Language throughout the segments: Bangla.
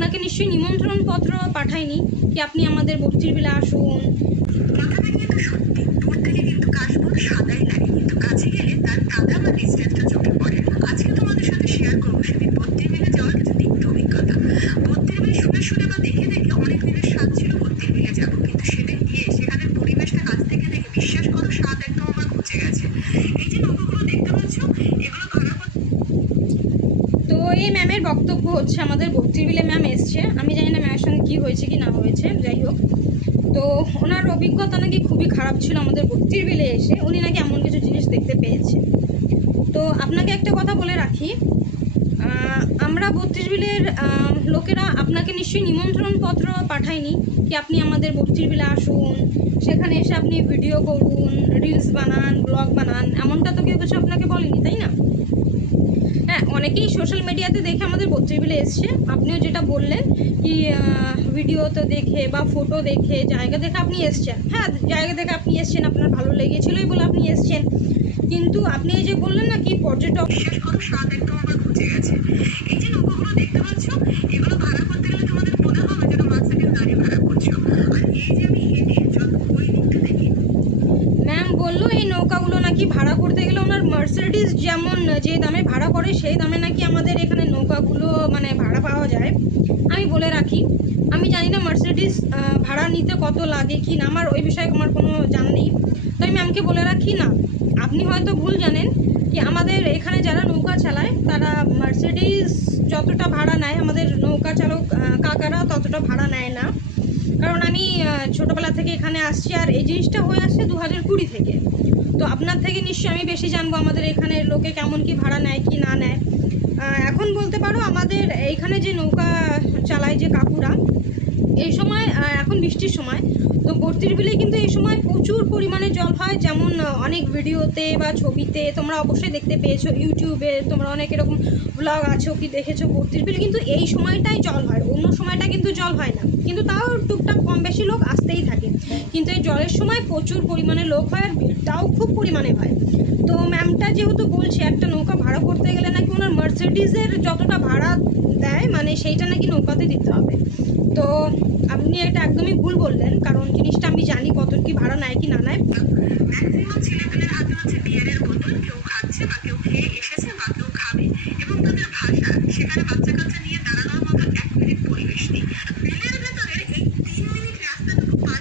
আপনাকে নিশ্চয়ই নিমন্ত্রণ পত্র পাঠায়নি কি আপনি আমাদের বক্তির বেলা আসুন। কিন্তু সত্যি, দূর থেকে কিন্তু কাশবন সাদাই লাগে, কিন্তু কাছে গেলে তার কাদা বা ডিস্টেন্সটা চোখে পড়ে আজকে তোমাদের সাথে শেয়ার করব, সেদিন বত্রির মিলে যাওয়ার কিছু তিক্ত অভিজ্ঞতা বত্রির মিলে শুনে শুনে বা দেখে দেখে অনেক দিনের স্বাদ ছিল বত্রির মিলে যাব কিন্তু সেদিন গিয়ে সেখানের পরিবেশটা কাছ থেকে দেখে বিশ্বাস করো স্বাদ একদম আমার ঘুচে গেছে এই যে নৌকোগুলো দেখতে পাচ্ছ এগুলো ভাড়া করতে তো এই ম্যামের বক্তব্য হচ্ছে আমাদের বত্রির বিলে ম্যাম এসছে। আমি জানি না ম্যামের সঙ্গে কী হয়েছে কি না হয়েছে, যাই হোক। তো ওনার অভিজ্ঞতা নাকি খুবই খারাপ ছিল আমাদের বত্রির বিলে এসে। উনি নাকি এমন কিছু জিনিস দেখতে পেয়েছে। তো আপনাকে একটা কথা বলে রাখি। আমরা বত্রিশ বিলের লোকেরা আপনাকে নিশ্চয়ই নিমন্ত্রণ পত্র পাঠায়নি কি আপনি আমাদের বত্রিশ বিলে আসুন, সেখানে এসে আপনি ভিডিও করুন রিলস বানান ব্লগ বানান, এমনটা তো কেউ কিছু আপনাকে বলেনি, তাই না? অনেকেই সোশ্যাল মিডিয়াতে দেখে আমাদের বত্রিশ বিলে এসছে। আপনিও যেটা বললেন কি ভিডিওতে দেখে বা ফটো দেখে জায়গা দেখে আপনি এসছেন। হ্যাঁ জায়গা দেখে আপনি এসছেন, আপনার ভালো লেগেছিলোই বলে আপনি এসছেন। কিন্তু আপনি এই যে বললেন না কি, পর্যটক বিশেষ করে স্বাদ একদম আমার ঘুচে গেছে। এই যে নৌকাগুলো দেখতে পাচ্ছ এগুলো ভাড়া করতে গেলে তোমাদের মনে হবে যেন মাঝখানে গাড়ি ভাড়া করছ আর এই যে আমি হেঁটে যত ওই দিকটা দেখি ম্যাম বলল এই নৌকাগুলো নাকি ভাড়া করতে গেলে ওনার মার্সিডিস যেমন যে দামে ভাড়া করে, সেই দামে নাকি আমাদের এখানে নৌকাগুলো মানে ভাড়া পাওয়া যায়। আমি বলে রাখি, আমি জানি না মার্সিডিস ভাড়া নিতে কত লাগে কি না, আমার ওই বিষয়ে আমার কোনো জান নেই। তো আমি ম্যামকে বলে রাখি, না, আপনি হয়তো ভুল জানেন কি আমাদের এখানে যারা নৌকা চালায়, তারা মার্সিডিস যতটা ভাড়া নেয়, আমাদের নৌকা চালক কাকারা ততটা ভাড়া নেয় না। কারণ আমি ছোটোবেলা থেকে এখানে আসছি আর এই জিনিসটা হয়ে আসছে দু হাজার কুড়ি থেকে। তো আপনার থেকে নিশ্চয়ই আমি বেশি জানব আমাদের এখানের লোকে কেমন কি ভাড়া নেয়, কি না নেয়। এখন বলতে পারো আমাদের এইখানে যে নৌকা চালায় যে কাকুরা এই সময় এখন বৃষ্টির সময়। তো বর্তির বিলে কিন্তু এই সময় প্রচুর পরিমাণে জল হয়, যেমন অনেক ভিডিওতে বা ছবিতে তোমরা অবশ্যই দেখতে পেয়েছ, ইউটিউবে তোমরা অনেক এরকম ব্লগ আছো কি দেখেছ বর্তির বিলে, কিন্তু এই সময়টাই জল হয়, অন্য সময়টা কিন্তু জল হয় না। কিন্তু তাও টুকটাক কম বেশি লোক আসতেই থাকে। কিন্তু এই জলের সময় প্রচুর পরিমাণে লোক হয় আর ভিড়টাও খুব পরিমাণে হয়। তো ম্যামটা যেহেতু বলছে, একটা নৌকা ভাড়া করতে গেলে নাকি ওনার মার্সিডিজের যতটা ভাড়া দেয় মানে সেইটা নাকি নৌকাতে দিতে হবে। তো এটা একদমই ভুল বললেন কারণ জিনিসটা আমি জানি কত কি ভাড়া নেয় কি না নেয়। ম্যাক্সিমাম ছেলেপেলের হাতে হচ্ছে বিয়ারের বোতল কেউ খাচ্ছে বা কেউ খেয়ে এসেছে বা কেউ খাবে এবং তাদের ভাষা সেখানে বাচ্চা কাচ্চা নিয়ে দাঁড়ানোর মতো এক মিনিট পরিবেশ নেই। বিলের ভেতরের এই তিন মিনিট রাস্তাটুকু পার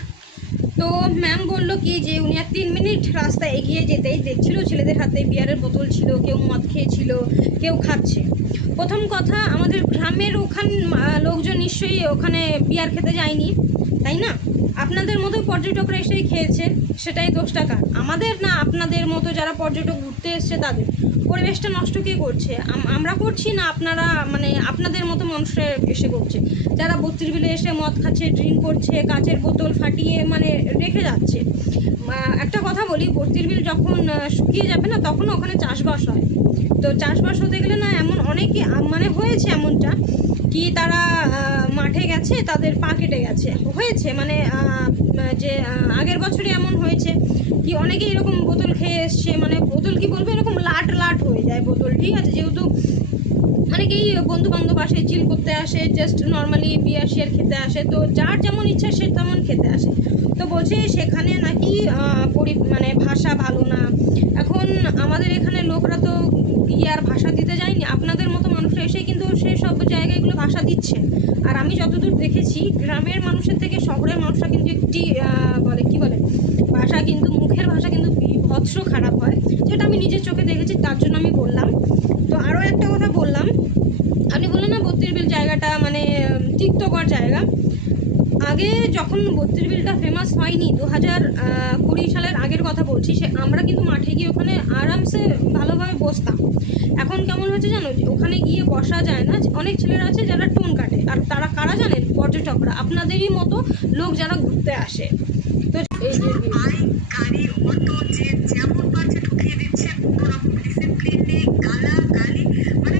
তো ম্যাম বলল কি যে উনি আর তিন মিনিট রাস্তা এগিয়ে যেতেই দেখছিল ছেলেদের হাতে বিয়ারের বোতল ছিল কেউ মদ খেয়েছিল কেউ খাচ্ছে। প্রথম কথা, আমাদের গ্রামের ওখান লোকজন নিশ্চয়ই ওখানে বিয়ার খেতে যায়নি, তাই না? আপনাদের মতো পর্যটকরা এসেই খেয়েছে, সেটাই দোষ টাকা আমাদের না, আপনাদের মতো যারা পর্যটক ঘুরতে এসছে তাদের। পরিবেশটা নষ্ট কে করছে? আম- আমরা করছি না, আপনারা মানে আপনাদের মতো মানুষরা এসে করছে। যারা বত্রিশ বিলে এসে মদ খাচ্ছে, ড্রিঙ্ক করছে, কাচের বোতল ফাটিয়ে মানে রেখে যাচ্ছে। একটা কথা বলি বত্রিশ বিল যখন শুকিয়ে যাবে না, তখন ওখানে চাষবাস হয়। তো চাষবাস হতে গেলে না, এমন অনেকে মানে হয়েছে এমনটা কি তারা মাঠে গেছে, তাদের পা কেটে গেছে। হয়েছে মানে যে আগের বছরই এমন হয়েছে কি অনেকে এরকম বোতল খেয়ে এসছে মানে বোতল কি বলব, এরকম লাট লাট হয়ে যায় বোতল, ঠিক আছে? যেহেতু অনেকেই বন্ধু বান্ধব আসে, চিল করতে আসে জাস্ট নর্মালি বিয়ার শিয়ার খেতে আসে, তো যার যেমন ইচ্ছা সে তেমন খেতে আসে। বলছে সেখানে নাকি পরি মানে ভাষা ভালো না। এখন আমাদের এখানে লোকরা তো গিয়ে আর ভাষা দিতে যায়নি। আপনাদের মতো মানুষরা এসে কিন্তু সেই সব জায়গাগুলো ভাষা দিচ্ছে। আর আমি যতদূর দেখেছি, গ্রামের মানুষের থেকে শহরের মানুষরা কিন্তু একটি বলে, কি বলে, ভাষা কিন্তু, মুখের ভাষা কিন্তু বিভৎস খারাপ হয়। যেটা আমি নিজের চোখে দেখেছি, তার জন্য আমি বললাম। তো আরও একটা কথা বললাম। আপনি বললেন না, বত্রিশ বিল জায়গাটা মানে তিক্তকর জায়গা। আগে যখন বত্রিশ বিলটা ফেমাস হয়নি দু হাজার কুড়ি সালের আগের কথা বলছি, সে আমরা কিন্তু মাঠে গিয়ে ওখানে আরামসে ভালোভাবে বসতাম। এখন কেমন হয়েছে জানো? ওখানে গিয়ে বসা যায় না। অনেক ছেলেরা আছে যারা টোন কাটে। আর তারা কারা জানেন? পর্যটকরা। আপনাদেরই মতো লোক যারা ঘুরতে আসে। তো এই যে গাড়ি যে যেমন গালা মানে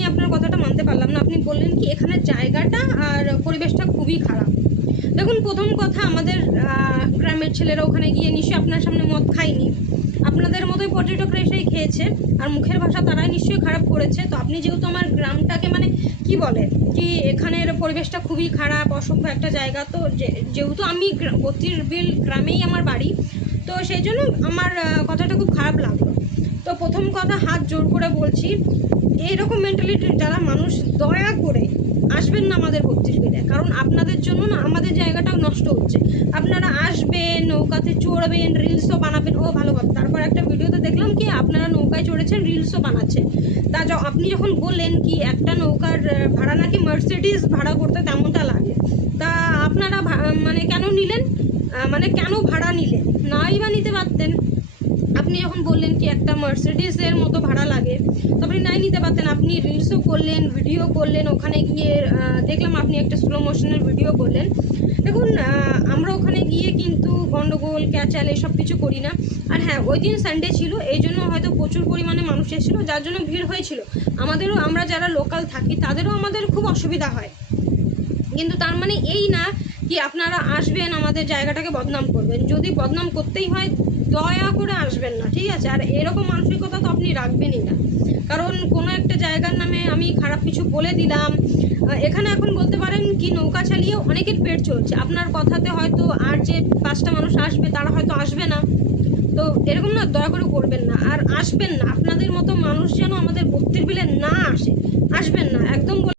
মানতে পারলাম না। আপনি বললেন কি এখানে জায়গাটা আর পরিবেশটা খুবই খারাপ। দেখুন, প্রথম কথা আমাদের গ্রামের ছেলেরা ওখানে গিয়ে নিশ্চয়ই আপনার সামনে মদ খায়নি। আপনাদের মতোই পর্যটকরা এসেই খেয়েছে, আর মুখের ভাষা তারাই নিশ্চয়ই খারাপ করেছে। তো আপনি যেহেতু আমার গ্রামটাকে মানে কি বলে, কি এখানের পরিবেশটা খুবই খারাপ, অসভ্য একটা জায়গা, তো যেহেতু আমি গ্রা- বত্রিশ বিল গ্রামেই আমার বাড়ি, তো সেই জন্য আমার কথাটা খুব খারাপ লাগল। তো প্রথম কথা হাত জোর করে বলছি, এইরকম মেন্টালিটির যারা মানুষ, দয়া করে আসবেন না আমাদের বত্রিশ বিলে কারণ আপনাদের জন্য না, আমাদের জায়গাটাও নষ্ট হচ্ছে। আপনারা আসবেন, নৌকাতে চড়বেন রিলসও বানাবেন। ও ভালো কথা। তারপর একটা ভিডিওতে দেখলাম কি, আপনারা নৌকায় চড়েছেন রিলসও বানাচ্ছেন। তা আপনি যখন বললেন কি, একটা নৌকার ভাড়া নাকি মার্সিডিস ভাড়া করতে তেমনটা লাগে। তা আপনারা মানে কেন নিলেন? মানে কেন ভাড়া নিলেন? নাই বা নিতে পারতেন। আপনি যখন বললেন কি একটা মার্সিডিজের মতো ভাড়া লাগে, তো আপনি নাই নিতে পারতেন। আপনি রিলসও করলেন ভিডিও করলেন, ওখানে গিয়ে দেখলাম আপনি একটা স্লো মোশনের ভিডিও করলেন। দেখুন আমরা ওখানে গিয়ে কিন্তু গন্ডগোল, ক্যাচাল এসব কিছু করি না। আর হ্যাঁ ওই দিন সানডে ছিল, এই জন্য হয়তো প্রচুর পরিমাণে মানুষ এসেছিল, যার জন্য ভিড় হয়েছিল। আমাদেরও, আমরা যারা লোকাল থাকি, তাদেরও আমাদের খুব অসুবিধা হয়। কিন্তু তার মানে এই না কি আপনারা আসবেন, আমাদের জায়গাটাকে বদনাম করবেন। যদি বদনাম করতেই হয় দয়া করে আসবেন না, ঠিক আছে? আর এরকম মানসিকতা তো আপনি রাখবেনই না। কারণ কোনো একটা জায়গার নামে আমি খারাপ কিছু বলে দিলাম এখানে এখন বলতে পারেন কি নৌকা চালিয়ে অনেকের পেট চলছে। আপনার কথাতে হয়তো আর যে পাঁচটা মানুষ আসবে, তারা হয়তো আসবে না। তো এরকম না, দয়া করে করবেন না। আর আসবেন না, আপনাদের মতো মানুষ যেন আমাদের বত্রিশ বিলে না আসে।